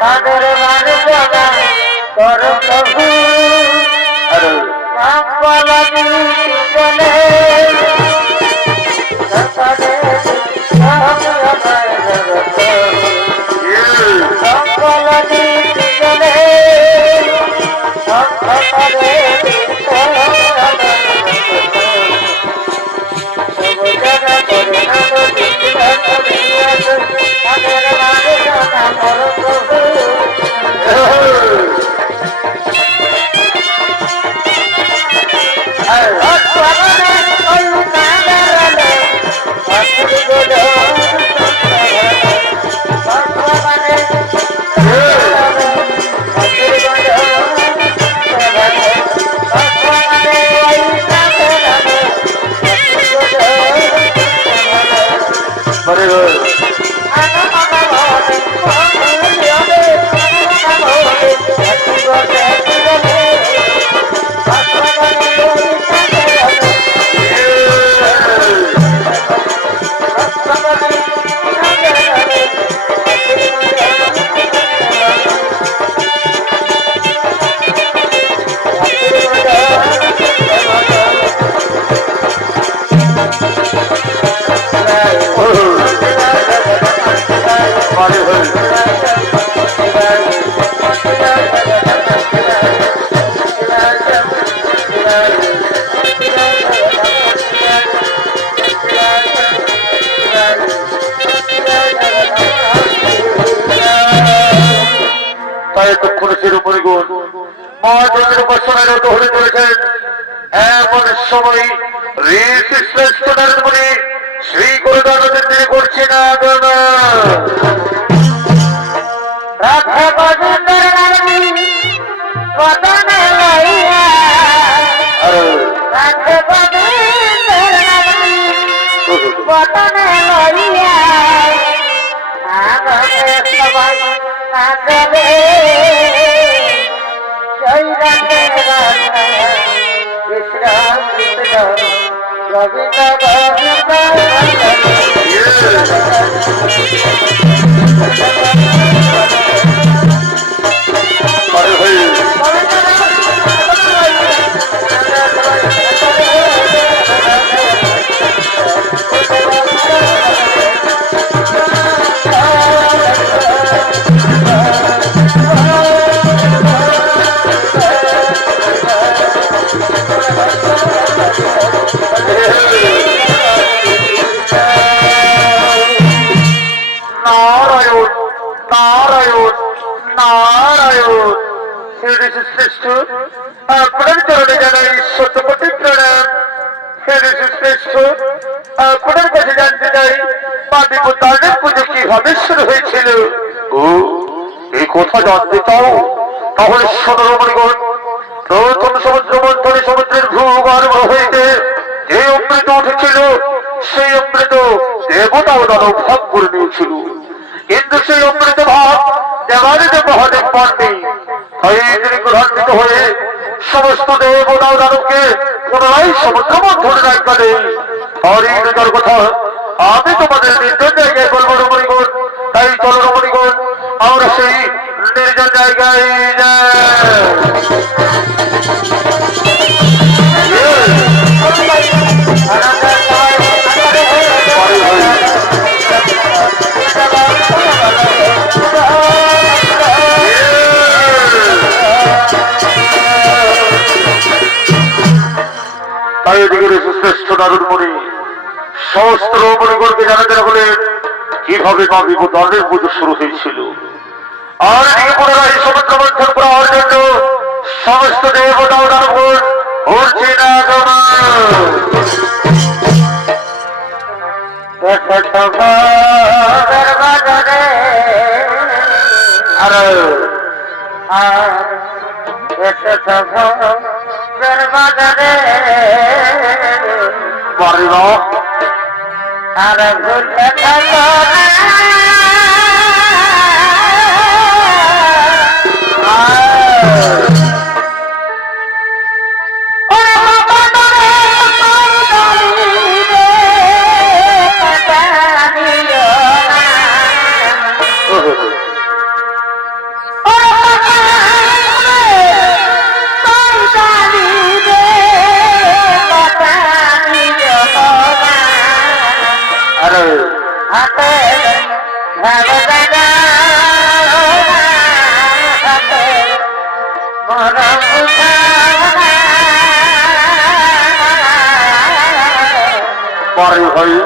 তাদের মানে জানা কর প্রভু পালানি চলে পালানি চলে এমন সময় শ্রেষ্ঠতার মনে শ্রী গুরুদানন্দ তিনি করছে না শ্রেষ্ঠ আপনার চরণে জানাই শতকোটি প্রণাম। শ্রেষ্ঠ আপনার কাছে জানতে চাই পাপি পুত্রের পুজো কিভাবে শুরু হয়েছিল? ও এই কথা জানতে চাও? তাহলে শোনো রমণীগণ, প্রথম সমুদ্র মন্থনে সমুদ্রের ভূগর্ভ হইতে যে অমৃত উঠেছিল সেই অমৃত দেবতা ও দানব ভাগ করে নিয়েছিল, কিন্তু সেই অমৃত ভাগ দেবাদিদেব মহাদেব পাননি। তাই তিনি ক্রোধান্বিত হয়ে সমস্ত দেবতা ও দানবকে পুনরায় সমুদ্র মন্থনে রাখা দেয়। আর এই নেতার কথা আমি তোমাদের নির্জন জায়গায় বলবো রমণীগণ। তাই চলো রমণীগণ, আমরা সেই নির্জন জায়গায় তাই এদিকে শ্রেষ্ঠ নারদ মুনি সমস্ত রমণীগণকে জানাতে হলে কিভাবে পাবি তাদের পুজো শুরু হয়েছিল। আর এদিকে পুনরায় সমুদ্র মন্থন করার জন্য সমস্ত দেবতা ও দানবগণ উঠছে না আর এসেছো ভোগের বাজারে বর্ণ আর ঘুরতে থাকো পরে হয়ে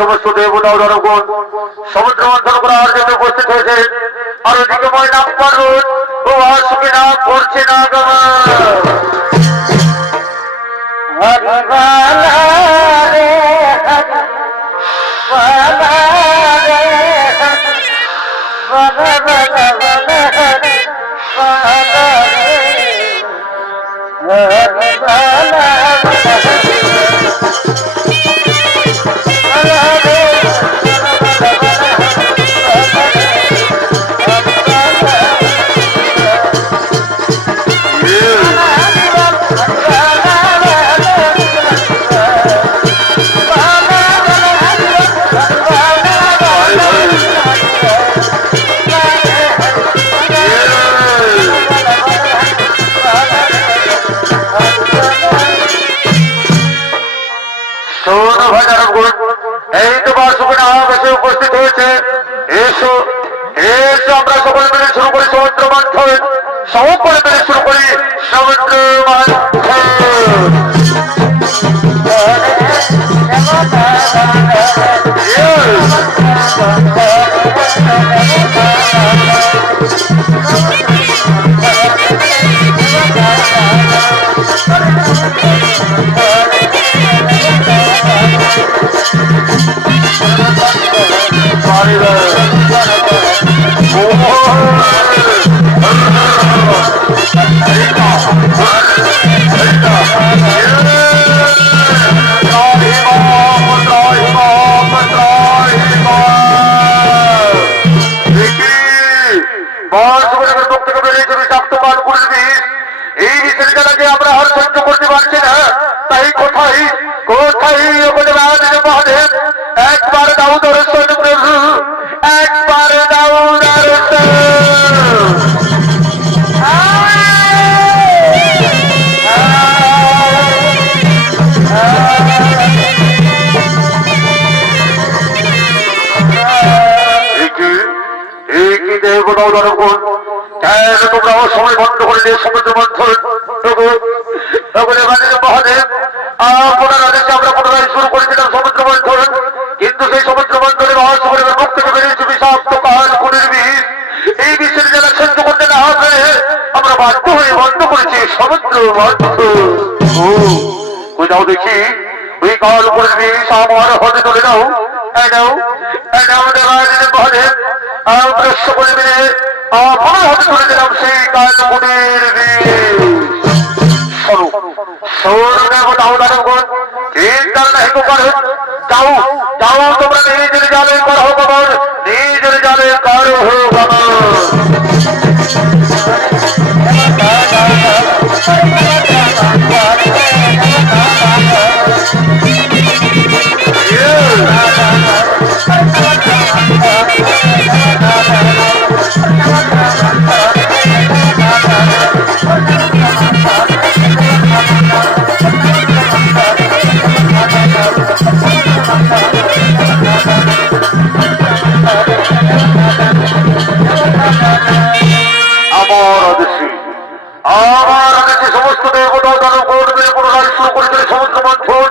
সমস্ত দেবতা ও জনগণ সমুদ্র মন্থন করার জন্য উপস্থিত হয়েছে। আর ওদিকে নাম পর্বত ও আসুকে না করছে না এই তো বাসুকের আকাশে উপস্থিত হয়েছে। এসো এসো আমরা সকলে মিলে শুরু করি সমুদ্র মন্থন, সকলে মিলে শুরু করি সমুদ্র মন্থন। এই বিষের জ্বালাকে আমরা আর সহ্য করতে পারছি না, তাই কোথায় কোথায় ওখানে মহাদেব একবার দাও দর্শন প্রভু, একবার দাও দর্শন। তোমরা সময় বন্ধ করে দিয়ে সমুদ্র মন্থন মহাদেব আপনার আদেশে আমরা পুনরায় শুরু করেছিলাম সমুদ্র মন্থন, কিন্তু সেই সমুদ্র মন্থনে মহাসাগরের মুখ থেকে বেরিয়েছে বিষাক্ত কাল কুড়ির বিষ। এই বিষের জেলা সহ্য করতে না হবে আমরা বাধ্য হয়ে বন্ধ করেছি সমুদ্র মন্থন। ও যাও দেখি ওই কাল কুড়ির বিষ আমার হাতে তুলে দাও, মহাদেব আমরা সকলে মিলে আমার হাতে তুলে দিলাম সেই কাল কুড়ির বিষ। যাও যাও তোমরা নিজের জালে করো খবর, নিজের জালে করো খবর। আমার আদেশে সমস্ত দেবতা দানব গণের পুনরায় শুরু করেছিল সমুদ্র মন্থন,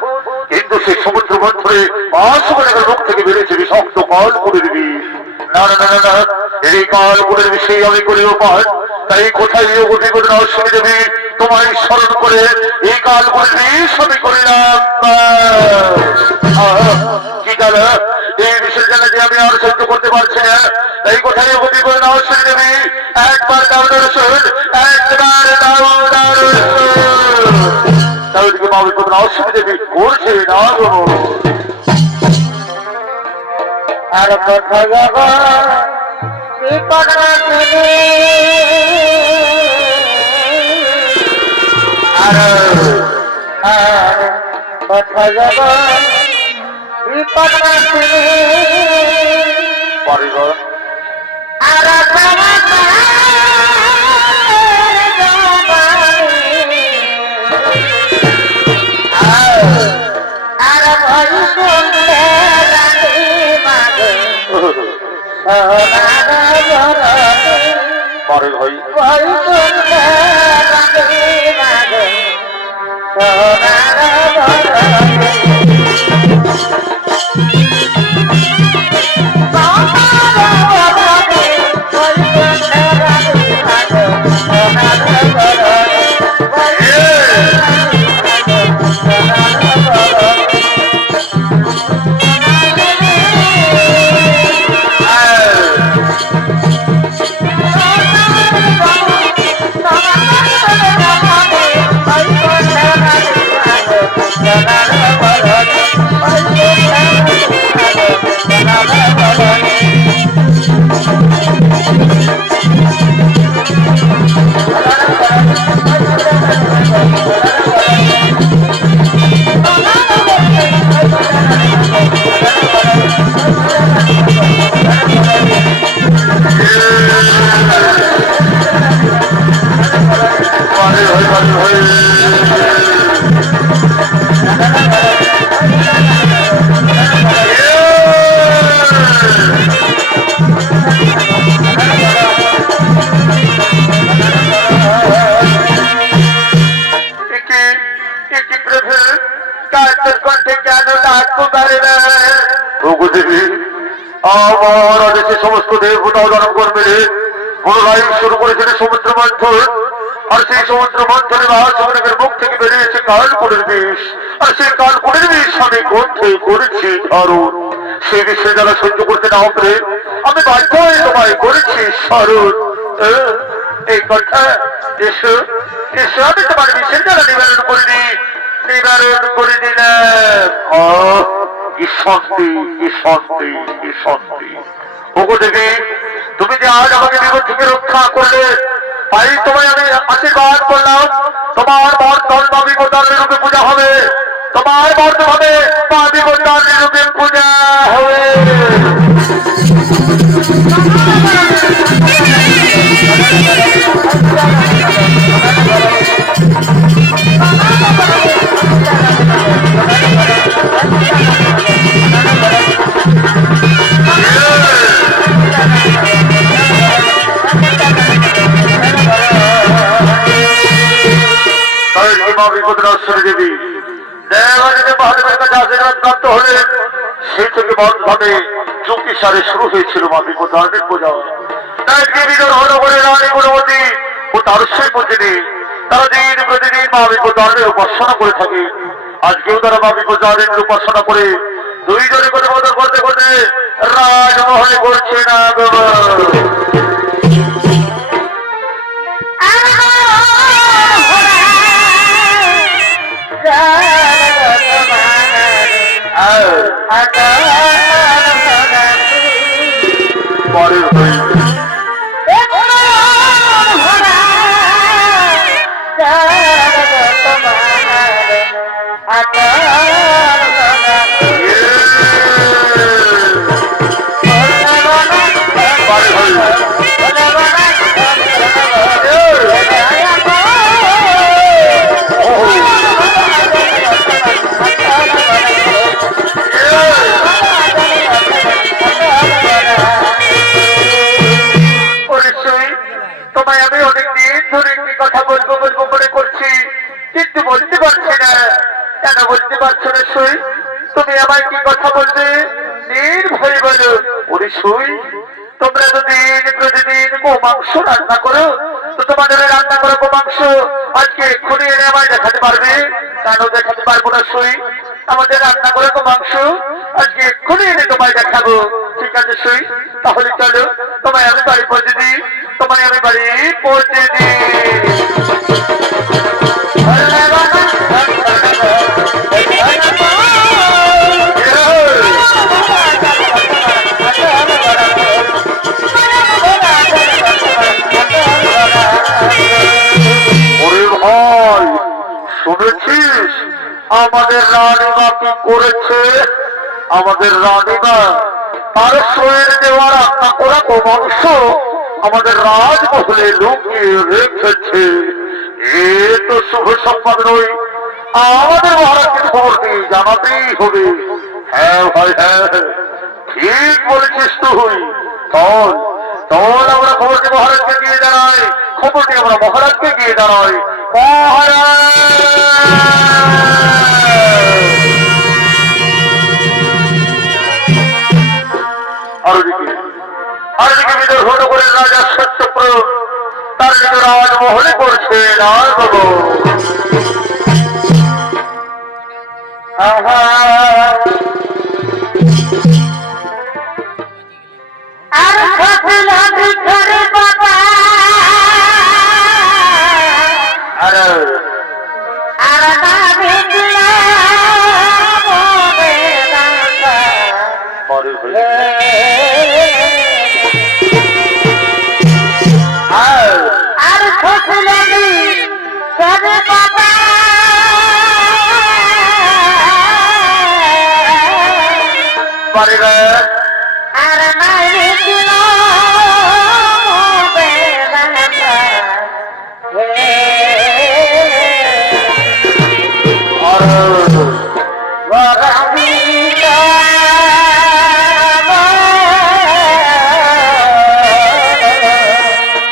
কিন্তু সেই সমুদ্র মন্থনে মহাসাগরের মুখ থেকে বেরিয়েছে বিষাক্ত কাল কুড়ির বিষ। না না না না, এই কাল কুড়ির বিষে আমি করি উপায়, তাই কোথায় বিপদ না শুনে দেবী তোমায় স্মরণ করে এই কাল কুড়ির বিষ আমি করিলাম। কি গেল এই বিষের জ্বালাকে আমি আর সহ্য করতে পারছি না, তাই কোথায় বিপদ না শুনে দেবী একবার দাও দর্শন, একবার দাও দর্শন। তাহলে কি বাবু তোমরা অসুবিধা করছে না গো? আর কোথায় যাব বিপদ আর কোথায় যাব বিপদ পরিবার আর পরে ভাই আমার আদেশে সমস্ত দেবতা দানব কর্মীরে পুনরায় শুরু করেছিল সমুদ্র মন্থন, আর সেই সমুদ্র মন্থনে মহাসাগরের মুখ থেকে বেরিয়েছে কাল কুড়ির বিষ। আর সেই কাল কুড়ির বিষ আমি গ্রন্থে করেছি ধারণ, সেই বিষয়ে যারা সহ্য করতে না পারে আমি বাধ্য হয়ে তোমায় করেছি স্মরণ। এই কথা এসো এসো, আমি তোমার বিষের যারা শান্তি, কি শান্তি। ওগো দেবী, তুমি যে আজ আমাকে বিপদ থেকে রক্ষা করলে, তাই তোমায় আমি আশীর্বাদ করলাম। তোমার বর্তমান বা বিপদার রূপে পূজা হবে, তোমার বর্তমানে বা বিপদার রূপে পূজা হবে। দেবী দেবাদেবী মহাদেবের কাছে আশীর্বাদ প্রাপ্ত হলে সেই থেকে বর্তমানে চুক্তি সারে শুরু হয়েছিল মা বিপদারণের পূজা। রানী গুণবতী ও তার সেই মন্দিরে তারা দিন প্রতিদিন মা বিপদারণের উপাসনা করে থাকে। আজকেও তারা মা বিপদারণের উপাসনা করে দুইজনে করে মদন করতে করতে রাজমহলে করছে না বাবা। পরের হয়ে তোমায় আমি অনেকদিন ধরে একটি কথা বলবো বলবো মনে করছি, কিন্তু বলতে পারছি না। কেন বলতে পারছো না সুই? তুমি আমায় কি কথা বলবে নির্ভয়ে বলো। ওরে সুই, তোমরা তো দিন প্রতিদিন গোমাংস রান্না করো, তো তোমাদের রান্না করা গোমাংস আজকে এক্ষুনি এনে আমায় দেখাতে পারবে? কেন দেখাতে পারবো না সুই? আমাদের রান্না করা গোমাংস আজকে এক্ষুনি এনে তোমায় দেখাবো। ঠিক আছে সুই, তাহলে চলো তোমায় আমি বাড়ি পৌঁছে দিই, তোমায় আমি বাড়ি পৌঁছে দিই। শুনেছিস আমাদের রানীমা কি করেছে? আমাদের রানীমা তার শরীর দেওয়া রান্না করা গোমাংস আমাদের রাজমহলে লুকিয়ে রেখেছে। এ তো শুভ সংবাদ নয়, আমাদের মহারাজকে খবর দিয়ে জানাতেই হবে। হ্যাঁ ভাই হ্যাঁ, ঠিক বলেছিস তুই। চল চল আমরা খবরটি মহারাজকে গিয়ে জানাই, খবরটি আমরা মহারাজকে গিয়ে জানাই। মহারাজ আরদিকে বিদর হল করে রাজা সত্যপ্র তার নিজ রাজমহলে করছে রাজভোগ। আর খোলা ভিতরে বাবা আর না ভিতরে পরে হয়ে আর খোলা ভিতরে বাবা পারে আর না ভিতরে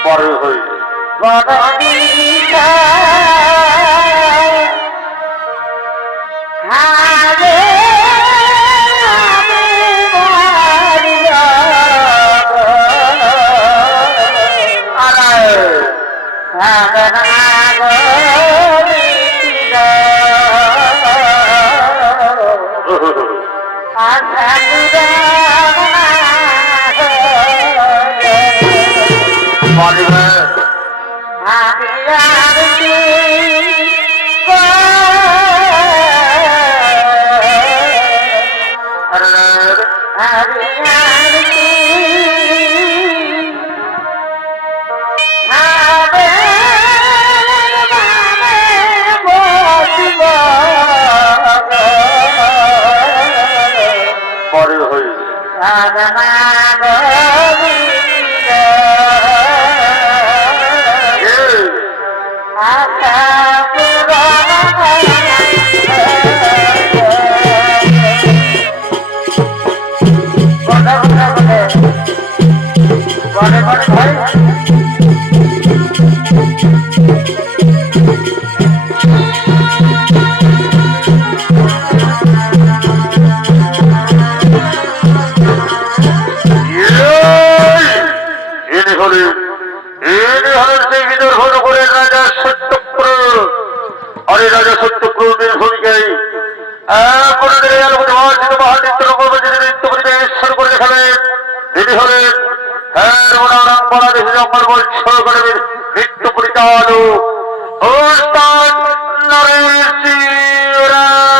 পরে হয়ে নৃত্য পরিচালক ওস্তাদ নরেশ রায়।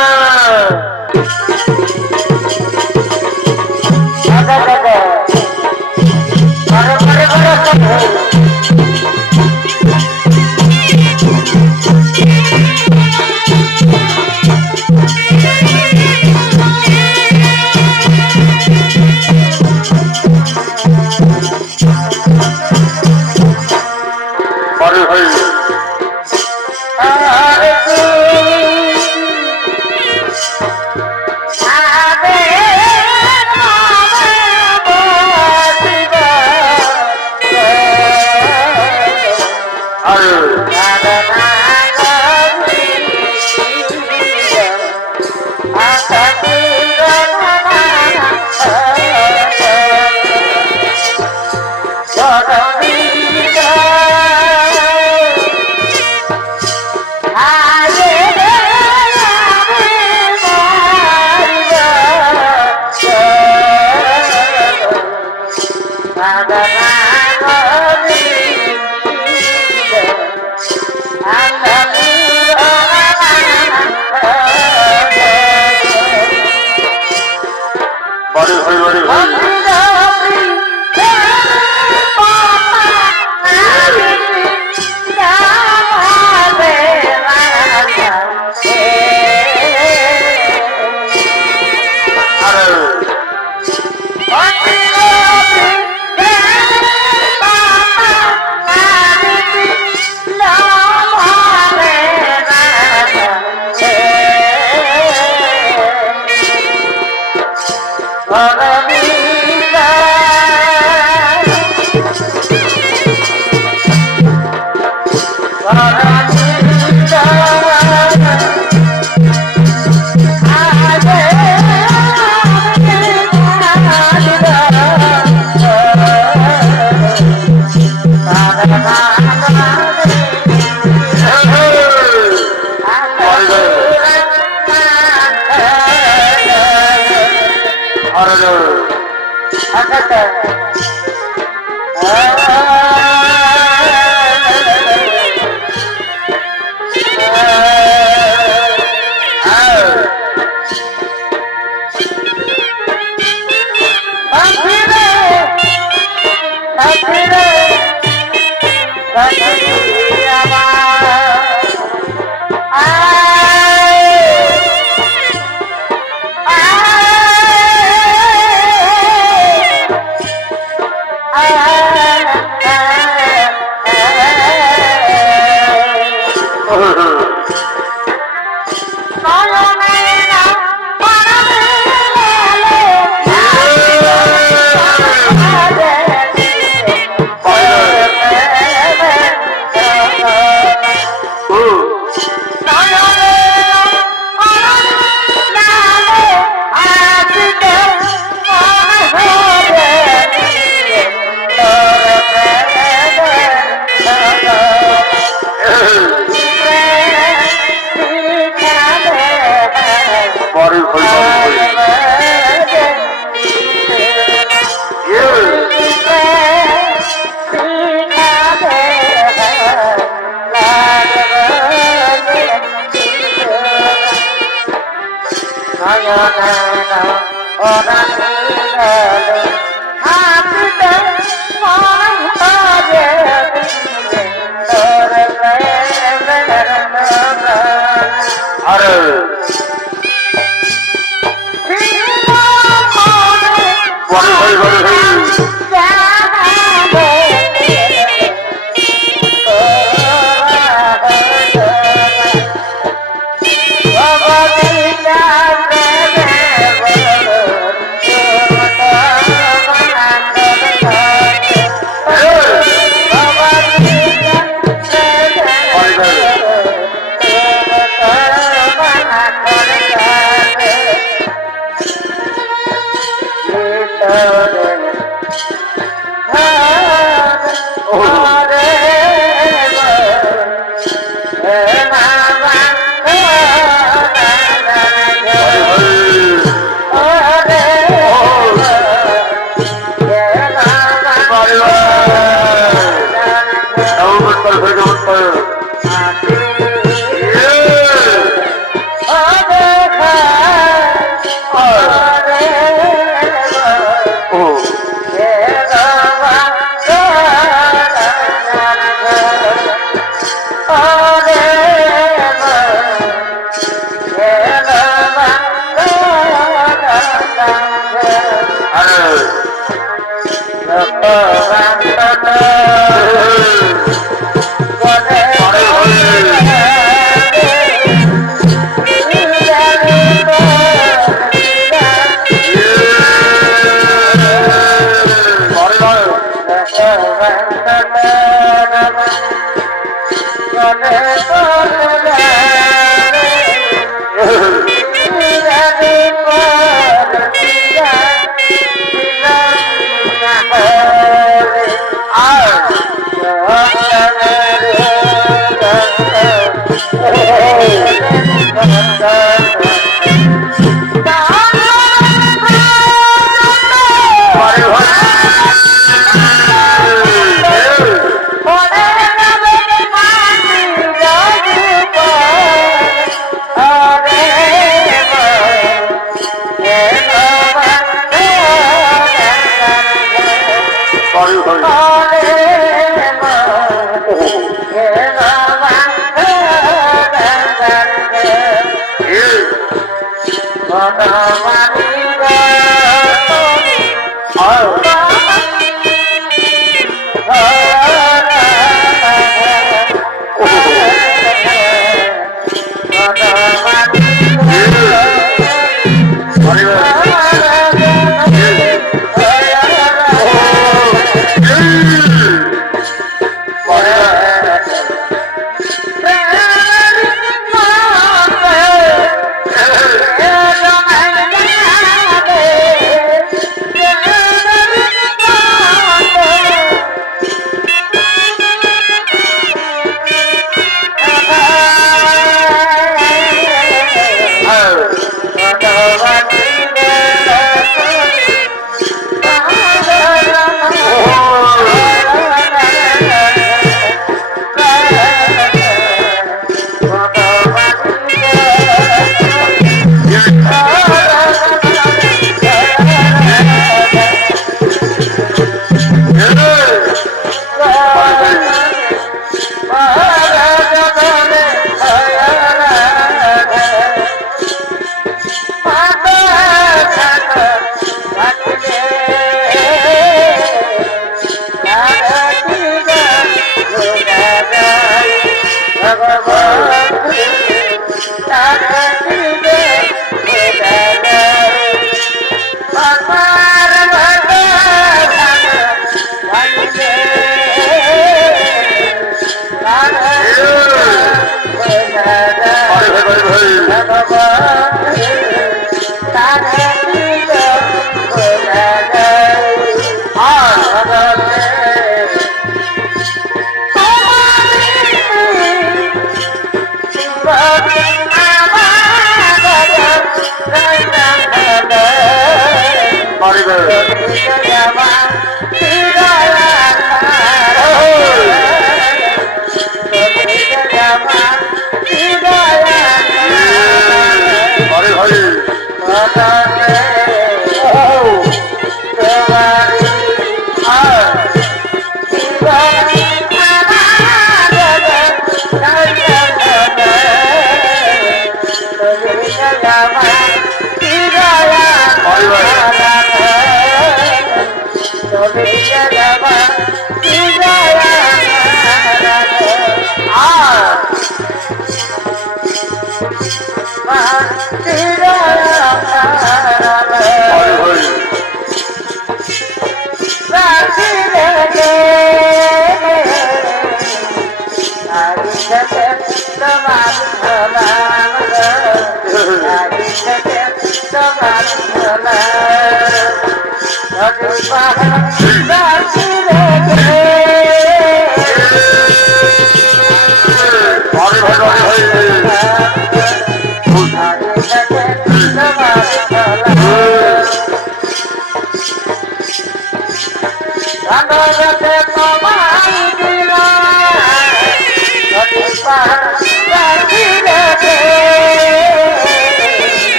ভাই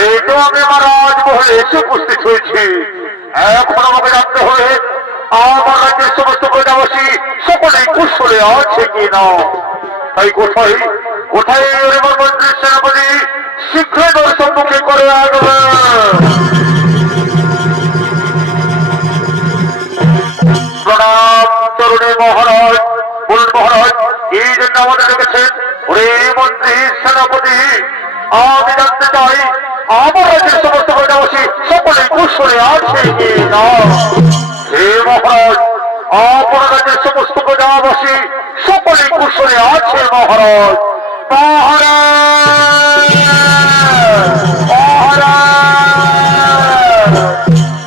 এই তো আমি আমার রাজমহলে এসে উপস্থিত হয়েছি। এখন আমাকে জানতে হবে আমার রাজ্যের সমস্ত প্রজাবাসী সকলেই কুশলে আছে কিনা। তাই কোথায় কোথায় আমার মন্ত্রীর সেনাপতি শীঘ্রই তোর সম্মুখে করে আসবে। প্রণাম তরুণী মহারাজ। বলুন মহারাজ, এই জন্য আমাদের রেখেছেন? ওরে মন্ত্রী সেনাপতি, আমি জানতে চাই আমার রাজ্যের সমস্ত প্রজাবাসী সকলেই কুশলে আছে কি না। হে মহারাজ, আপনার রাজ্যের সমস্ত প্রজাবাসী সকলেই কুশলে আছে মহারাজ। মহারাজ মহারাজ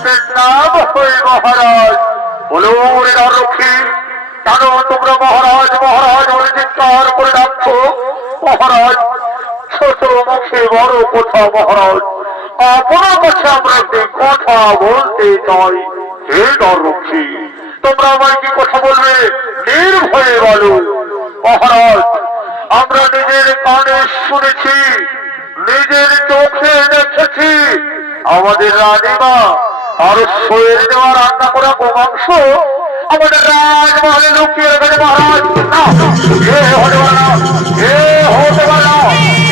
প্রণাম হয়ে মহারাজ। বলুন এরা রক্ষী, কেন তোমরা মহারাজ মহারাজ বলে চিৎকার করে ডাকছো? মহারাজ, ছোট মুখে বড় কথা মহারাজ, আপনার কাছে আমরা একটি কথা বলতে চাই। হে নররক্ষী, তোমরা আমায় কি কথা বলবে? নির্ভয়ে বলো। মহারাজ, আমরা নিজের কানে শুনেছি, নিজের চোখে দেখেছি, আমাদের রানীমা আর শোয়ের দেওয়া রান্না করা গোমাংস আমাদের রাজমহলে লুকিয়ে রেখেছে মহারাজ। না, এ হতে পারে না, এ হতে পারে না,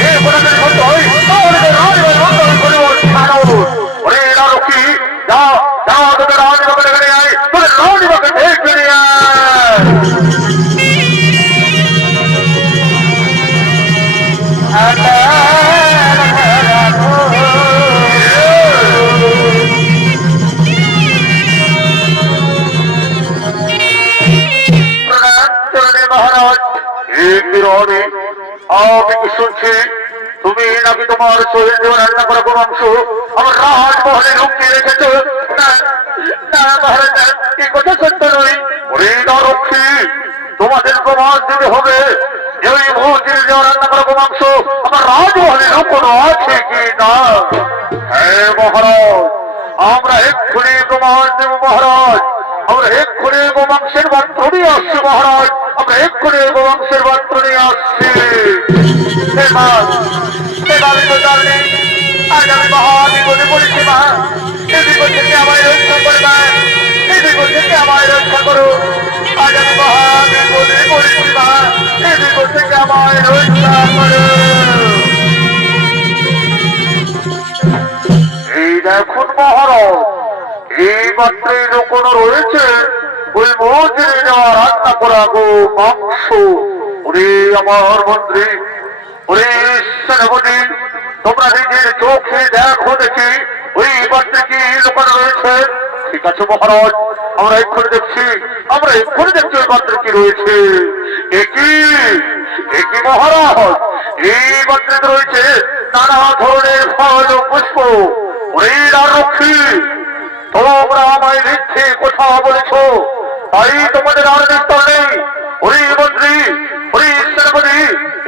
এ কোনদিন সত্য হয় তাহলে তো রানীমা রক্ষা করবো। ওরে রক্ষী, যা যা তোদের রানীমাকে দেখে নিয়ে আয়, তোদের রানীমাকে দেখে নিয়ে মহারাজ। আমি কি শুনছি তুমি নাকি তোমার শরীর দেওয়া রান্না করা মাংস আমার রাজমহলে লুকিয়ে রেখেছ? না না মহারাজ, এই কথা সত্য নয়। ওরে রক্ষী, তোমাদের প্রমাণ দিতে হবে যে ওই মুহূর্তে দেওয়া রান্না করা মাংস আমার রাজমহলে লুকোনো আছে কি না। হ্যাঁ মহারাজ, আমরা এক্ষুনি প্রমাণ দেব মহারাজ। আমরা এক্ষুনি গোমাংসের পাত্র নিয়ে আসছি মহারাজ, আমরা এক্ষুনি গোমাংসের পাত্র নিয়ে আসছি। আমি তো জানি আজ আমি মহাবিপদে পড়েছি মা। এই বিপদ থেকে আমায় রক্ষা করবে, এই বিপদ থেকে আমায় রক্ষা করো। আজ আমি মহাবিপদে পড়েছি মা, এই বিপদ থেকে আমায় রক্ষা করো। এই দেখুন মহারাজ, এই মাত্রে লুকোনো রয়েছে ওই মন্দিরে যাওয়া রান্না করা গো মাংস। ওরে আমার মন্ত্রী, ওরে সেনাপতি, তোমরা নিজের চোখে দেখো দেখি ওই মাত্রে কি লুকানো রয়েছে। ঠিক আছে মহারাজ, আমরা এক্ষুনি দেখছি, আমরা এক্ষুনি দেখছি ওই মাত্রে কি রয়েছে। একই একই মহারাজ, এই মাত্রে রয়েছে নানা ধরনের ফল ও পুষ্প। ওরে রক্ষী, তোমরা আমায় মিথ্যে কথা বলেছ, তাই তোমাদের আর নিস্তর নেই। ওরে মন্ত্রী, ওরে সেনাপতি,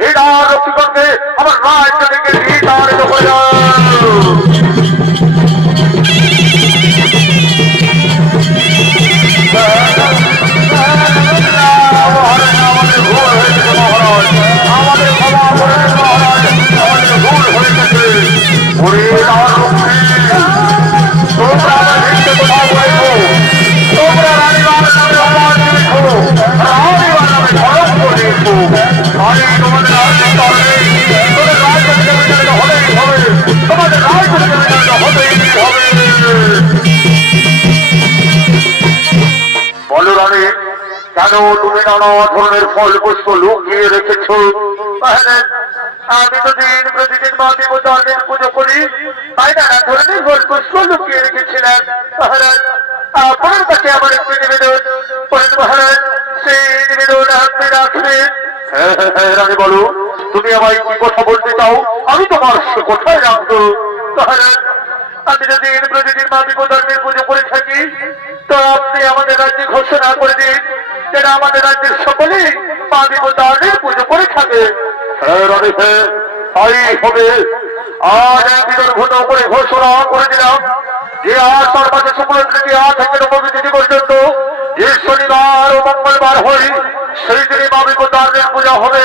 এই রক্ষীগণকে আমার রাজ্য থেকে বিতাড়িত করে দাও। আমাদের ভুল হয়েছে মহারাজ, আমাদের ক্ষমা করে দিন মহারাজ, আমাদের ভুল হয়ে গেছে। ওরে রক্ষী, তোমরা আমার মিথ্যে কথা বলেছ, তোমরা রানীমার নামে অপমান দিয়েছ, রানীমার নামে কলঙ্ক দিয়েছ। আমি তোমাদের রাজনীতি হবে, তোমাদের রাজনীতি বিতাড়িত হবেই হবে, তোমাদের রাজনীতি বিতাড়িত হবেই হবে। বলো রানী, কেন তুমি নানা ধরনের ফল পুষ্প লুকিয়ে রেখেছ? আমি তো দিন প্রতিদিন মা দেবতাদের পুজো করি, তাই নানা ধরনের ফল পুষ্প লুকিয়ে রেখেছিলাম মহারাজ। আপনার কাছে আমার একটি নিবেদন, মহারাজ সেই নিবেদন আপনি রাখবেন। হ্যাঁ হ্যাঁ হ্যাঁ রানী, বলো তুমি আমায় কি কথা বলতে চাও, আমি তোমার সে কোথায় রাখবো। মহারাজ, আমি যদি প্রতিদিন মা দেবতাদের পুজো করে থাকি, তো আপনি আমাদের রাজ্যে ঘোষণা করে দিন যেটা আমাদের রাজ্যের সকলেই মা দেবতাদের পুজো করে থাকে। হ্যাঁ রানী, হ্যাঁ তাই হবে। আজ বিদর্ভূত করে ঘোষণা করে দিলাম যে আজ তার মাঝে শুক্র থেকে আজ থেকে নবমী তিথি পর্যন্ত যে শনিবার ও মঙ্গলবার হয়, সেই দিনে মা বিপদার্ণের পূজা হবে,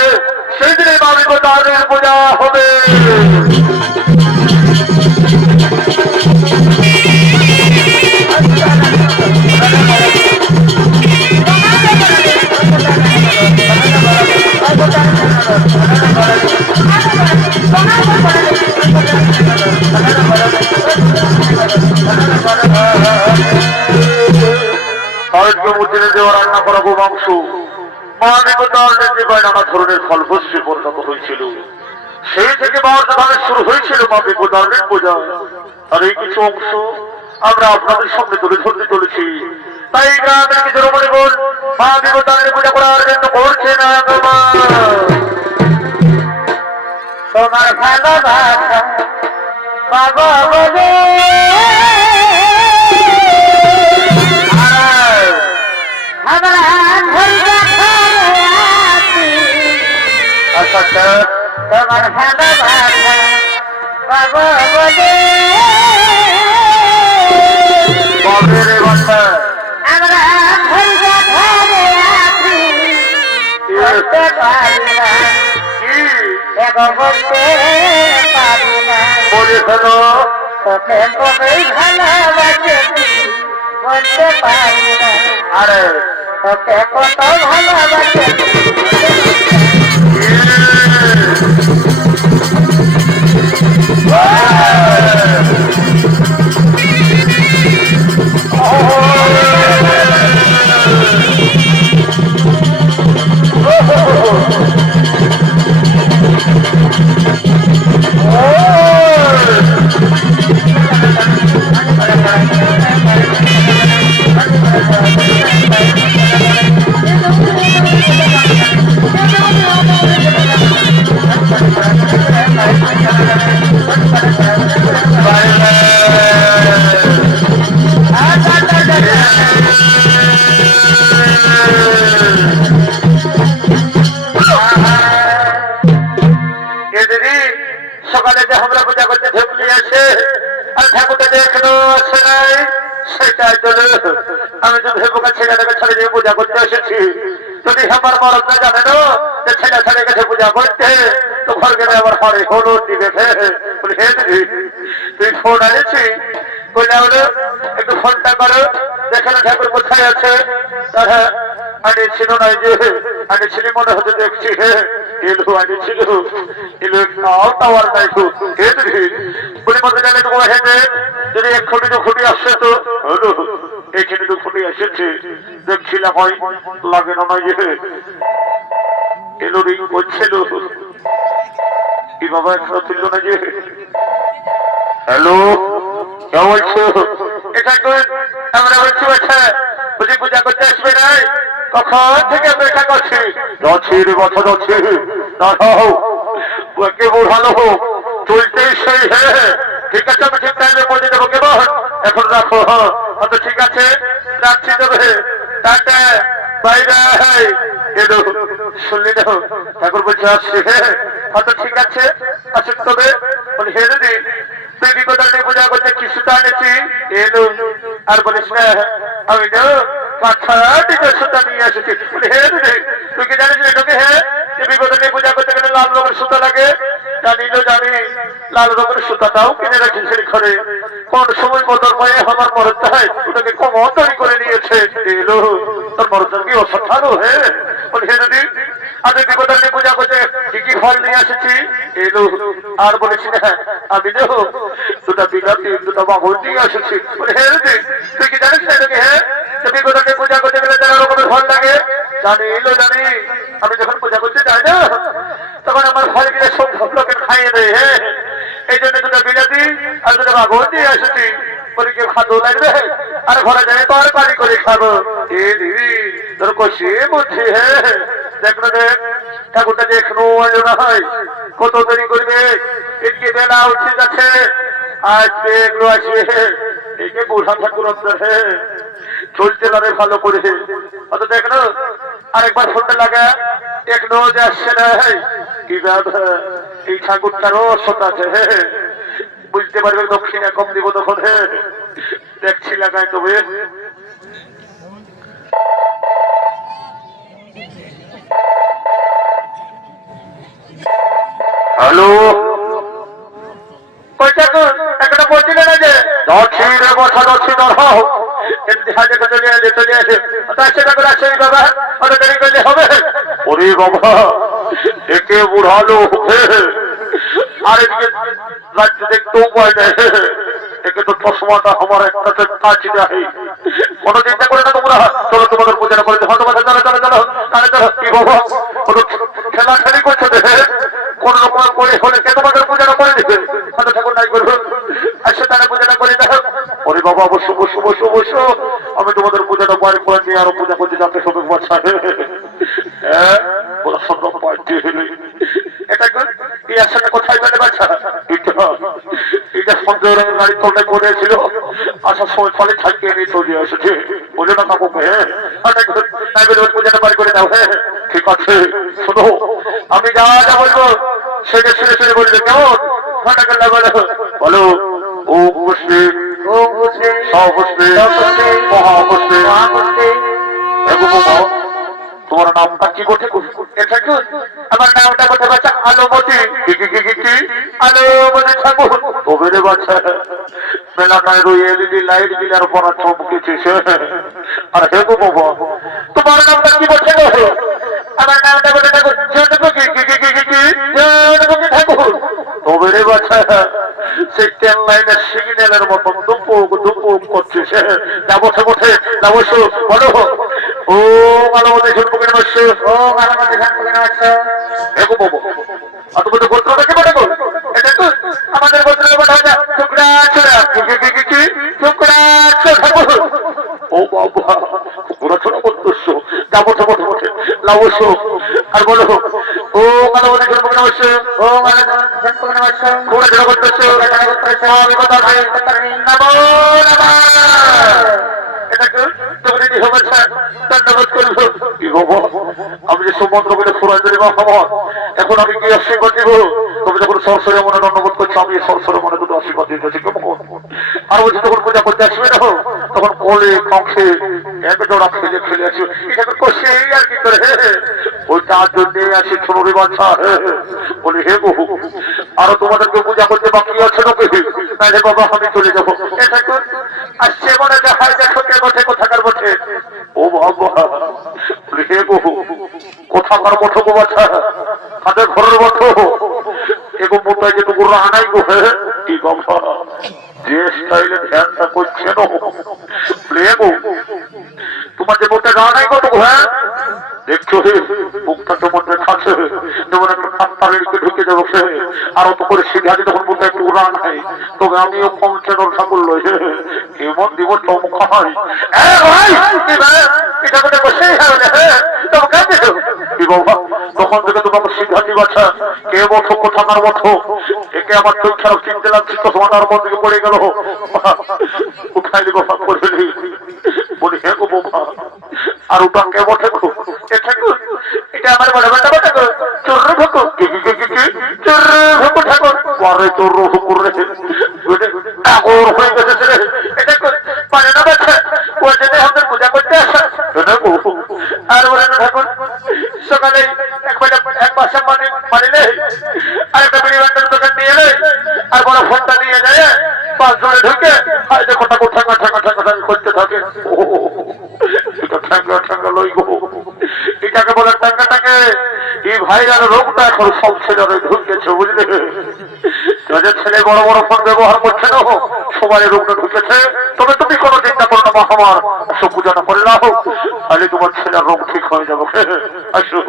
সেই দিনে মা বিপদার্ণের পূজা হবে। রান্না করা গো মাংস মা বিপদার্ণের যে নানা ধরনের ফল ভস্যে পরিণত হয়েছিল, সেই থেকে বারোটা শুরু হয়েছিল মা বিপদার্ণের পূজা। আর এই কিছু অংশ আমরা আপনাদের সামনে তুলে ধরতে চলেছি। তাই গ্রামের কিছু রমণী বোন মা বিপদার্ণের পূজা করার জন্য করছে না তোমার ভালোবাসা বাবা বলে আমরা আচ্ছা তোমার ভালোবাসা বাবা বলে বাবের বাচ্চা আমরা বলতে পারি না, দেখো বলতে পারি না, বলে ফেলো তোকে কবেই ভালোবাসেছি বলতে পারি না, আরে তোকে কত ভালোবাসেছি। সকালে যে আমরা পূজা করতে ঝুঁকলি আছে আর ঠাকুরটা যে এখনো আসে নাই, সেটাই তো আমি তো ভেবুকা ছেলেটাকে ছেড়ে দিয়ে পূজা করতে এসেছি। যদি আমার মরদটা জানে না যে ছেলে ছেলে গেছে পূজা করতে, তো ঘর গেলে আবার হরে হলুদ দিবে। বলি হে দিদি তুই ফোন আনিছি, বলে হলো একটু ফোনটা করো, দেখে না ঠাকুর কোথায় আছে। তারা আনিছিল না, যে আনিছিলি মনে হতে দেখছি হে এলো আনিছিল এলো টাওয়ার নাই তো হে দিদি বলি মধ্যে জানে তো হেঁটে যদি এক খুঁটি দু খুঁটি আসছে তো হলো এখানে দু খুঁটি এসেছে দেখছিলাম হয় লাগে না নয় যে এলো রিং করছিল কি বাবা এখনো তুললো না যে হ্যালো কে বলছো? এটা আমরা বলছি আচ্ছা বুঝি পূজা করতে আসবে নাই, কখন থেকে অপেক্ষা করছি। যাচ্ছি রে কথা যাচ্ছি, দাঁড়াও কে বোঝানো হোক চলতেই সেই। হ্যাঁ ঠিক আছে আমি ঠিক টাইমে পৌঁছে দেবো, কেবল এখন রাখো। হয়তো ঠিক আছে রাখছি তবে টাটা বাইরে এলো শুনলি না ঠাকুর বলছে আসছে। হ্যাঁ হয়তো ঠিক আছে আসুক তবে। বলি হে দিদি তুই বিপদার্ণের পূজা করতে কি সুতা এনেছি এলো আর বলিস না আমি না কাছাটিকে সুতা নিয়ে এসেছি। বলি হে দিদি তুই কি জানিস এটাকে হ্যাঁ যে বিপদার্ণের পূজা করতে গেলে লাল রঙের সুতা লাগে? জানিল জানি লাল রঙের সুতাটাও কিনে রাখিস ঘরে, কোন সময় বদর পায়ে আমার মরতে হয় ওটাকে কমন তৈরি করে নিয়েছে এলো তোর মরদার কি অসাধারণ। হ্যাঁ বলি হে দিদি আমি বিপদার্ণের পূজা করতে কি কি ফল নিয়ে এসেছি এলো আর বলেছি না আমি দেহ দুটা বিলাতি দুটা বাবর নিয়ে এসেছি। বলে হে দিদি তুই কি জানিস না এটাকে হ্যাঁ বিপদার্ণের পূজা করতে গেলে তেরো রকমের ফল লাগে? জানি এলো জানি আমি যখন পূজা করতে যাই না তখন আমার ফল কিনে সব লোকে খাইয়ে দেয়। হ্যাঁ এই জন্য দুটা বিলাতি আর দুটা বাবর নিয়ে এসেছি। বলি কেউ খাদ্য লাগবে আর ঘরে যাই তরকারি করে খাবো। এ দিদি তোর কষে বুদ্ধি। হ্যাঁ দেখ না দেখ ঠাকুরটা যে এখনো এলো না হয়, কত দেরি করবে, এদিকে বেলা উঠে যাচ্ছে, আসবে এগুলো আসবে। একে বোঝা ঠাকুর চলছে না রে ভালো করে। অত দেখ না আরেকবার ফোনটা লাগা এখনো যে আসছে না কি এই ঠাকুরটারও সত আছে। বুঝতে পারবে দক্ষিণা কম দিব তখন। দেখছি লাগাই তবে হ্যালো কই ঠাকুর একটা বলছিলে না যে যাচ্ছি রে বসা যাচ্ছি দাঁড়াও হাজে চলে আসে আসছে ঠাকুর আসছে বাবা অত দেরি করলে হবে ওরে বাবা একে বুড়ালো আর এদিকে রাজ্য দেখতেও পায় না একে তো চশমাটা আমার একটা কাজ নেই কোনো চিন্তা করে না তোমরা চলো তোমাদের পূজা করে হয়তো চলো চলো চলো কানে চলো কি বাবা কোনো খেলাখেলি করছো দেখে কোন রকম করে হলে কে তোমাদের পূজাটা করে দিবে হয়তো ঠাকুর নাই করবো আসে তারা পূজাটা করে দেখো ওরে বাবা অবশ্য বসো বসো বসো আমি তোমাদের পূজাটা বাড়ি করে নিয়ে আরো পূজা করতে যাতে সবে বাচ্চা হ্যাঁ ওরা সব পার্টি হলে এটা এই একসাথে কোথায় পেলে বাচ্চা এটা সন্দেহ গাড়ির তলায় পড়েছিল আসার সময় ফলে ছাড়িয়ে নিয়ে চলে এসেছে বুঝো না কাকুকে পূজাটা বাড়ি করে দাও হ্যাঁ ঠিক আছে শোনো আমি যা যা বলবো সেটা শুনে শুনে বলবে কেমন বলো ও মুসলিম ও মুসলিম সহমুসলিম মহামুসলিম তোমার নামটা কি বটে আমার নামটা বটে বাচ্চা আলোমতি আলোমতি ঠাকুর কবিরে বাচ্চা মেলাটায় রই এলইডি লাইট দিলে আর পড়া চমকেছিস আর হে গো বাবা তোমার নামটা কি বটে আমার নামটা বটে ঠাকুর ঠাকুর কবিরে বাচ্চা সেই ট্রেন লাইনের সিগন্যালের মতন দুপুক দুপুক করছিস না বসে বসে না বসো বলো ও আলোমতি ঝুলপুকের বসছ ও আলোমতি ঝুলপুকের বসছ দেখো বাবু আর তুমি তো গোত্রটা কি বলে গো এটা তো আমাদের গোত্রের বলা হয় টুকরা ছোড়া কি টুকরা ছোড়া ও বাবা টুকরা ছোড়া করতেছ যা বসে বসে বসে না বসো আর বলো ও আলোমতি ঝুলপুকের বসছ ও আলোমতি ঝুলপুকের বসছ ঘোরা ছোড়া করতেছ আমি কথা নমো নমঃ আমি যে সমুদ্র বলে ফুরাই দেব আমার এখন আমি কি আশীর্বাদ দিব তুমি যখন সরসরে মনে দণ্ডবোধ করছো আমি সরসরে মনে দুটো আশীর্বাদ দিতেছি কেমন আর বলছি তখন পূজা করতে আসবে না তখন কোলে কক্ষে এক জোড়া খেলে খেলে আসবে এটাকে করছে আর কি করে ওই তার জন্য আসি ছোটরি বাচ্চা বলি হে বহু আরো তোমাদেরকে পূজা করতে বাকি আছে নাকি তাহলে বাবা আমি চলে যাবো এটা আসছে মনে দেখায় দেখো কে বসে কোথাকার বসে ও বাবা হে বহু কোথাকার বসো গো বাচ্চা কাদের ঘরের বসো এগো মোটাই যেটুকু রানাই গো কি বাবা যে স্টাইলে ধ্যানটা করছে না তোমার যে মোটা রানাই গো তো হ্যাঁ দেখছো হে মুখটা তোমার দেখাচ্ছে যেমন একটা কাপ্তারের দিকে ঢুকে যাবো সে আরো তো করে সিদ্ধান্ত তখন বলতে একটু উড়ান হয় তবে আমিও কম চ্যানেল ঠাকুর লই এমন দিব চমকা হয় তখন থেকে তোমাকে সিদ্ধান্তি বাচ্চা কে বছর কোথাকার মতো একে আমার চোখ ছাড়া চিনতে লাগছে তো তোমার মন থেকে পড়ে গেল উঠাই দিব করে বলি হে গো বোমা আর ওটা কে বটে এটা আমার বড় বেটা বটে চোর ঢুকো চোর ঢুকো ঠাকুর পরে চোর ঢুকুর রেখে ঠাকুর হয়ে গেছে এটা পারে না বাচ্চা ওই জন্য আমাদের পূজা করতে আসা আর বলে না ঠাকুর সকালে এক মাসে মানিলে আর একটা বিড়ি বান্ডার দোকান নিয়ে এলে আর বড় ফোনটা নিয়ে যায় পাঁচ ধরে ঢুকে আর দেখো ঠাকুর ঠাঙ্গা ঠাঙ্গা ঠাঙ্গা ঠাঙ্গা করতে থাকে এটা ঠাঙ্গা ঠাঙ্গা লই গো এটাকে বলে টাঙ্গা টাঙ্গে এই ভাইরাল রোগটা এখন সব ছেলেরা ঢুকেছে বুঝলে যাদের ছেলে বড় বড় ফোন ব্যবহার করছে না সবাই রোগটা ঢুকেছে তবে তুমি কোনো চিন্তা করো না আমার সব পূজা না করে নাও তাহলে তোমার ছেলের রোগ ঠিক হয়ে যাবে আসো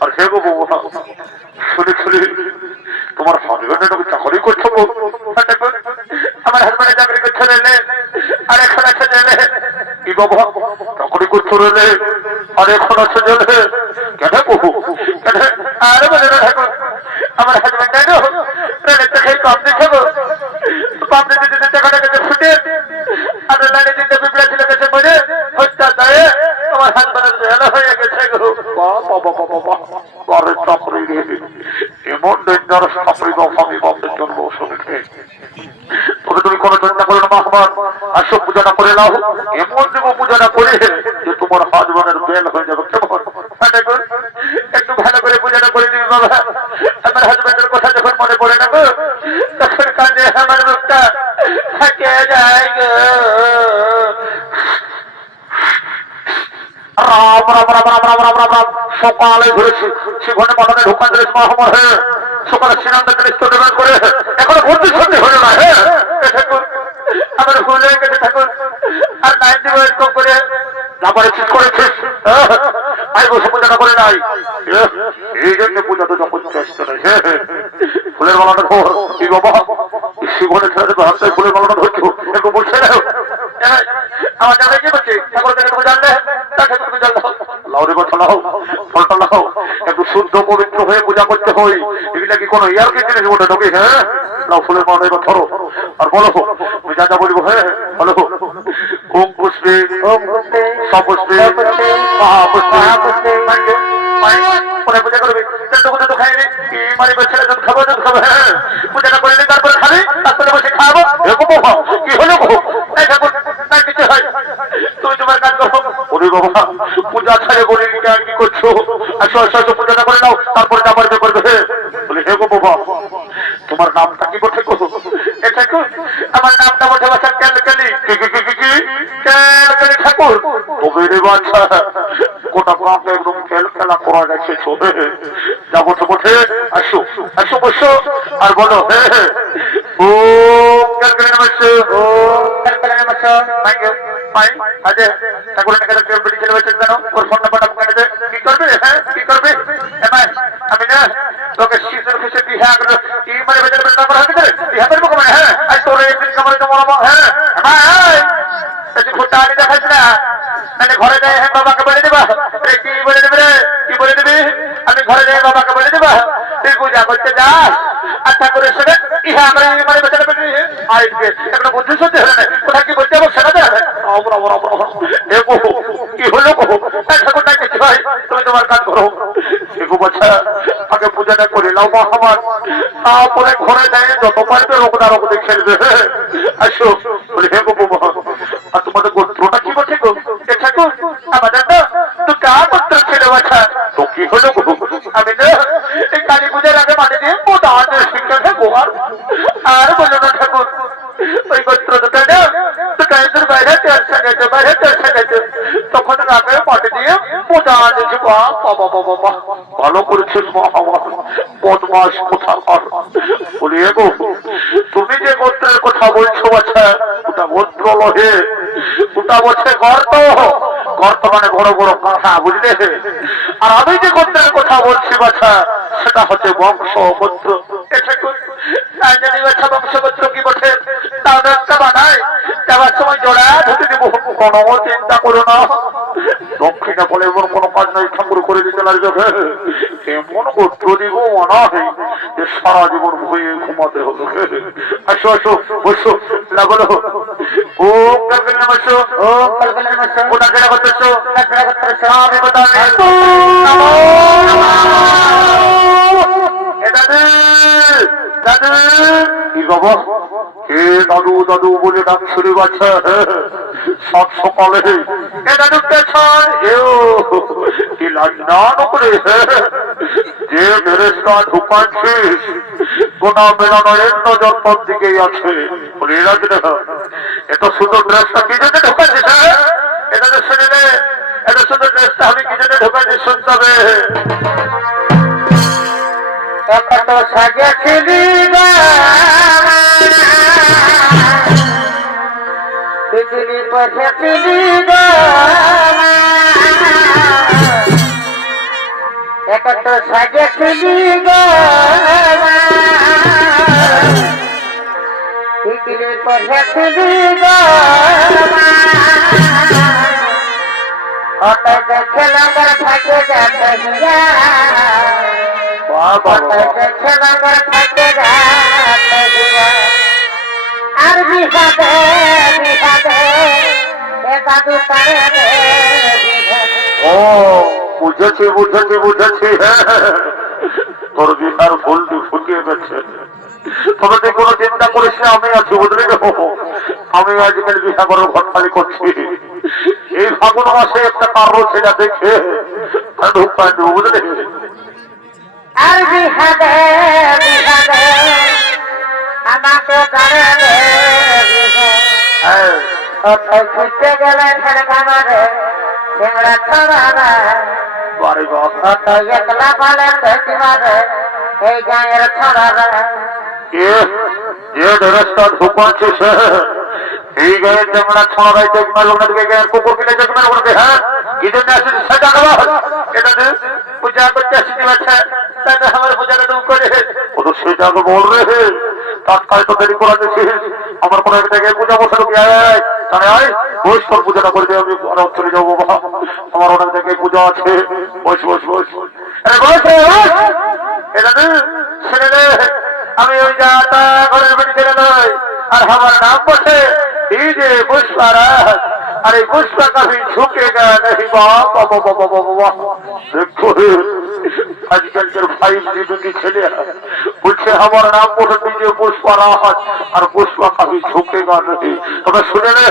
আর হে গো বাবা শুনে শুনে তোমার হাজবেন্ডের তুমি চাকরি করছো আমার হাজবেন্ডে চাকরি করছো রেলে আর এখন আছে জেলে কি বাবা চাকরি করছো রেলে আর এখন আছে জেলে কেন বহু আর বলে না ঠাকুর আমার হাজবেন্ড রেলের দেখেই পাপ দিচ্ছে গো পাপ দিতে দিতে টাকাটা কেটে ফুটে আর লাইনে দিতে পিঁপড়া ছিল গেছে বলে হত্যা দায়ে আমার হাজবেন্ডের জেলা হয়ে গেছে গো বাবা বাবা বাবা চাকরি রে এমন ডেঞ্জারাস চাকরি বাপি বাপের জন্ম শুনেছে তবে তুমি কোনো চিন্তা করো না আমার আসো পূজাটা করে নাও এমন দেব পূজাটা করে যে তোমার হাজবেন্ডের বেল হয়ে যাবে কেমন একটু ভালো করে পূজাটা করে দিবি বাবা আমার হাজবেন্ডের কথা যখন মনে পড়ে না গো তখন কাঁদে আমার মুখটা থাকে যায় গো। রাম রাম রাম রাম রাম রাম রাম রাম সকালে ধরেছি সেখানে মাথাতে ঢোকান দিলে মহামর হ্যাঁ সকালে সিনান্ত স্টোর করে এখনো ভর্তি সত্যি হলো না হ্যাঁ ঠাকুর আমার ভুল হয়ে গেছে ঠাকুর আর নাই দিব এরকম করে তারপরে ঠিক করেছিস আমি বসে পূজাটা করে নাই এই জন্য পূজা তো যখন চেষ্টা নেই হ্যাঁ ফুলের মালাটা ধর কি বাবা শিবনের ছেড়ে ভাবতে ফুলের মালাটা ধরছো একটু বসে নাও আমার জানাই কি বলছে ঠাকুর থেকে তুমি জানলে তাকে তুমি জানলো লাউরে কথা লাও ফলটা লাও একটু শুদ্ধ পবিত্র হয়ে পূজা করতে হয় এগুলা কি কোনো ইয়ার কি জিনিস ওটা ঢোকে হ্যাঁ লাও ফুলের মালা এবার ধরো আর বলো তুমি যা যা বলবো হ্যাঁ বলো ওম পুষ্পে সপুষ্পে মহাপুষ্পে পরে পূজা করবে তো খাইনি মানে ছেলে দুধ খাবো হ্যাঁ পূজাটা করে নি তারপরে খাবি তারপরে বসে খাবো এরকম কি হলো কিছু হয় তুমি তোমার কাজ করো ওরে বাবা পূজা ছাড়ে বলে কি করছো আসো আসো আসো পূজাটা করে নাও তারপরে যা পারবে করবে বলে হে গো বাবা তোমার নামটা কি বটে গো এটা কি আমার নামটা বটে বাচ্চা ক্যালকালি ক্যালকালি ঠাকুর তবে রে বাচ্চা গোটা গ্রামটা একদম খেলা করা গেছে চলে যাবো তো বটে আসো আসো বসো আর বলো হ্যাঁ ও ক্যালকালি নমস্তে ও ক্যালকালি নমস্তে থ্যাংক ইউ ভাই আজে ঠাকুরের কাছে কেউ বেটি ছেলে হয়েছে কেন ওর ফোন নাম্বারটা মুখে নেবে কি করবে হ্যাঁ কি করবে এমআই আমি না তোকে শিশুর খুশি বিহা করে কি মানে বেটার নাম্বার হবে রে বিহা করব কবে হ্যাঁ আজ তোর এই দিন কামড়ে তো মরব হ্যাঁ এমআই এই ফোনটা আনি দেখাইছ না মানে ঘরে যাই হ্যাঁ বাবাকে বলে দেবা রে কি বলে দেবে রে কি বলে দিবি আমি ঘরে যাই বাবাকে বলে দেবা তুই পূজা করতে যাস আর ঠাকুরের সাথে ইহা আমরা মানে বেটার বেটি আইবে একটা বুদ্ধি সত্যি হলো না কোথায় কি বলতে হবে সেটা দেবে কি হলো ঠাকুর না কিছু ভাই তুমি তোমার কাজ করো দেখো বাচ্চা আগে পূজাটা করে নাও আমার তারপরে ঘরে দেয় যত পারবে রোগদা রোগ দেখে নেবে আসো বলে হে গো বাবা আর তোমাদের গোত্রটা কি বলছে গো এ ঠাকুর আমাদের না তো কার গোত্র ছেলে বাচ্চা তো কি হলো গো আমি না এই কালী পূজার আগে মাঠে দিয়ে প্রধানের শিক্ষা থাকবো আর বললো না ঠাকুর ওই গোত্র দুটো না বাইরে তখন রাতে মাঠে দিয়ে পূজা দিয়েছে বাবা ভালো করেছিস বদমাস কোথাকার বলি গো তুমি যে গোত্রের কথা বলছো বাচ্চা ওটা গোত্র লহে ওটা বলছে গর্ত গর্ত মানে বড় বড় কথা বুঝলে আর আমি যে গোত্রের কথা বলছি বাচ্চা সেটা হচ্ছে বংশ গোত্র জানি বাচ্চা বংশ গোত্র কি বলছে তাও একটা বানায় যাবার সময় জোড়া ধুতে দিব কোনো চিন্তা করো না দক্ষিণে বলে এমন কোনো কাজ নাই ঠাকুর করে দিতে লাগবে এমন গোত্র দিব মনে হয় যে সারা জীবন ভয়ে ঘুমাতে হবে আসো আসো বসো লাগলো ও কালকালি নমস্তে ও কালকালি নমস্তে ওটা কেনা করতেছো আমি বতাবে দাদু দাদু কি বাবা হে দাদু দাদু বলে ডাক শুরু বাচ্চা সব সকালে এ দাদু পেছন এও কি লাজনান করে যে ড্রেসটা ঢুকাচ্ছিস গোটা মেলানোর নজর তোর দিকেই আছে বলে এত সুন্দর ড্রেসটা কি জন্য ঢুকাচ্ছিস এটা তো শুনিলে এত সুন্দর ড্রেসটা আমি কি জন্য ঢুকাচ্ছি শুনতে হবে কত সাজেছিলি বিজলি পড়েছিলি কত সাজেছিলি বিজলি পড়েছিলি অত দেখে লগর থাকে যাতে আর বিহাদে বিহাদে দাদু তারে ও বুঝেছি বুঝেছি বুঝেছি তোর বিহার ভুলটি ফুটিয়ে গেছে তবে তুই কোনো চিন্তা করিস না আমি আছি বুঝলি আমি আজকাল বিহা করার ঘটনালি করছি এই ফাগুন মাসে একটা কারো ছেলে দেখে বুঝলি আর বিহাদে বিহাদে আমাকে করে দে কোথায় ঘুরতে গেলে ছেড়ে সিংড়া ছড়া বারে বাপ কত একলা বলে পেটি মারে এই গায়ের ছড়া ये रास्ता धोखा से এই গায়ে তোমরা ছড়াই তো তোমার লোকদেরকে গায়ের কুকুর কিনে যে তোমরা বলতে হ্যাঁ কি জন্য আসে সেটা করো এটা তো পূজা করতে আসি বাচ্চা তাতে আমার পূজাটা তুমি করে ও তো সেটা তো বল রে তৎকাল তো দেরি করা দিছিস আমার কোনো এক জায়গায় পূজা বসানো কি আয় তাহলে আয় বস তোর পূজাটা করে দিয়ে আমি ঘরে চলে যাবো বাবা আমার অনেক জায়গায় পূজা আছে বস বস বস আরে বস এটা তো ছেড়ে দে আমি ওই যাতা ঘরের বেটি ছেড়ে নয় আর আমার নাম বসে डीजे पुष्पा राज अरे पुष्पा कभी झुकेगा नहीं बाबा बाबा बाबा बाबा देखो आजकल के 5G की खेले पूछे हमारा नाम बोल डीजे पुष्पा राज और पुष्पा कभी झुकेगा नहीं तो मैं सुने ले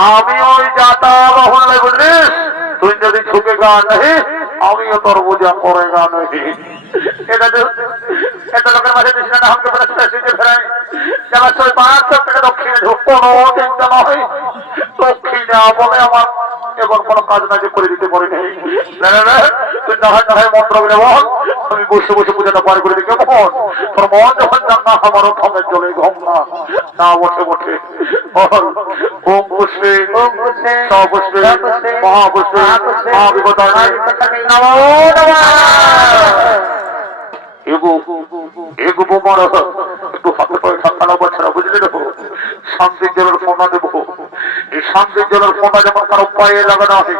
आमी ওই যাতা বহলে বুঝলিস তুই যদি ঝুঁকেগা नहीं আমিও তোর পূজা করেগা नहीं এটা তো এত লোকের মাঝে দিস না আমাকে প্রশ্ন এসেছে ফেরাই যাবার সময় 500 টাকা দক্ষিণে ঢুকবো চিন্তা নয় দক্ষিণে বলে আমার এখন কোনো কাজ না যে করে দিতে পারি নাই তুই না মন্ত্র বলে বল আমি বসে বসে পূজাটা পার করে দিই কেমন তোর মন যখন যান না আমারও থমে চলে ঘম না বসে বসে বল ওম পুষ্পে সপুষ্পে মহাপুষ্পে মহাবিপদায় নমো নমঃ এগো বোমার একটু হাতে পায়ে ঠান্ডা বাচ্চারা বুঝলে দেখো শান্তির জলের ফোনা দেবো এই শান্তির জলের ফোনা যেমন কারো পায়ে লাগানো হয়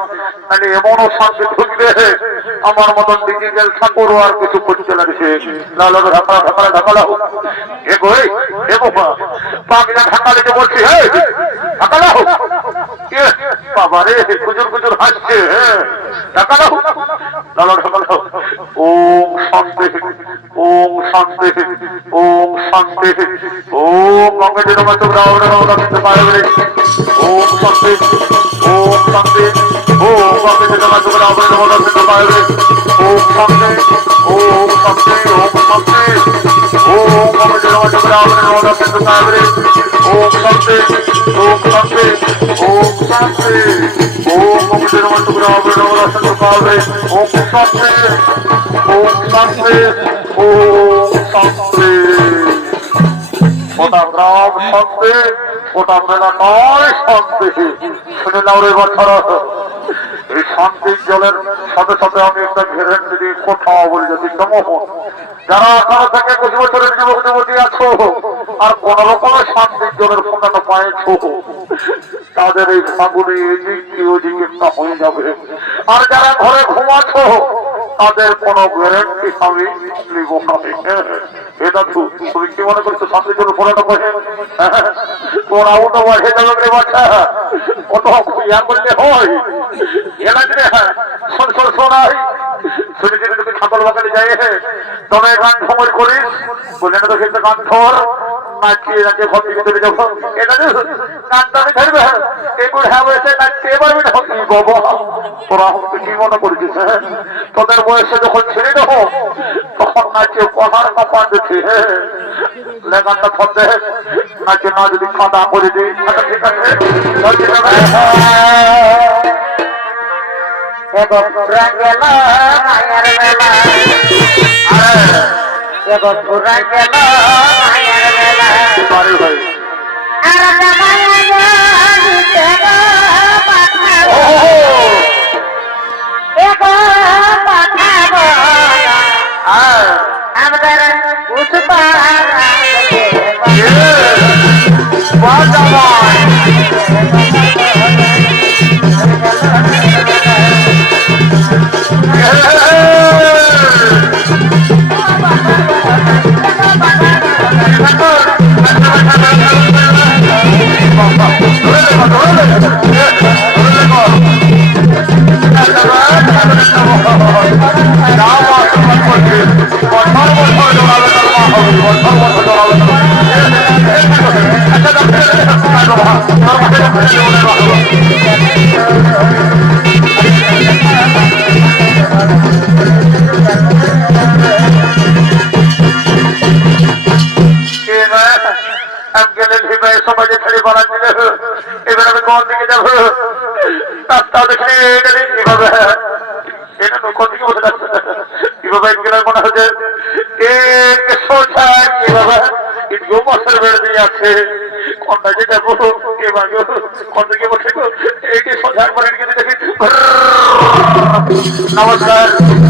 তাহলে এমনও শান্তি ঢুকবে আমার মতন ডিজিটাল ঠাকুর আর কিছু করতে লাগছে লাল ঢাকালা এগো এগো পাগলা ঢাকালে যে বলছি হ্যাঁ ঢাকালা বাবা রে গুজুর গুজুর হাসছে হ্যাঁ ঢাকালা লাল ঢাকালা ওম শান্তি ओम शांति ओम शांति ओम मंगल नमः रावण रावण पायवरे ओम शांति ओम शांति ओम मंगल नमः रावण रावण पायवरे ओम शांति ओम शांति ओम शांति ओम मंगल नमः रावण रावण पायवरे ओम शांति ओम शांति ओम शांति ओम मंगल नमः रावण रावण पायवरे ओम शांति ओम शांति ओम शांति ওটা গ্রাম শান্তি ওটা মেলা নয় শান্তি শুনে নাও রে বাচ্চারা এই শান্তির জলের সাথে সাথে আমি একটা ঘেরেন যদি কথা বলে যাচ্ছি কেমন যারা 18 থেকে 21 বছরের যুবক যুবতী আছো আর কোন রকমের শান্তির জলের ফোঁটাটা পায়েছো তাদের এই ফাগুনে এদিকে ওদিকে একটা হয়ে যাবে আর যারা ঘরে ঘুমাছো তাদের কোনো গ্যারেন্টি আমি নিব না এটা তুমি কি মনে করছো শান্তির জন্য ফোটাটা বসে তোরাও তো বসে যাবে রে বাচ্চা কত ইয়া করলে হয় এলাকা শোন শোন শোনাই শুনে যদি তুমি ঠাকুর বাগানে যাই তবে গান সময় করিস বলে না তো সেটা গান ধর নাচিয়ে নাচিয়ে ঘর থেকে চলে যাবো এটা গানটা আমি ধরবে এগুলো হ্যাঁ বলেছে নাচতে পারবি না বাবা তোরা আমাকে কি মনে করেছিস তোদের বয়সে যখন ছেড়ে দেবো তখন নাচে পড়ার কপাল দিচ্ছি লেখাটা ধরতে নাচে না যদি কাদা করে দিই ঠিক আছে তাও দেখি এভাবে এটা কোন দিকে বসে যাচ্ছে এভাবে গেলার মনে হচ্ছে একে সোজা এভাবে এদিকেও বছর বেড়ে দিয়ে আছে কোনটা যে যাবো এভাবে কোন দিকে বসে একে সোজা করে দেখি নমস্কার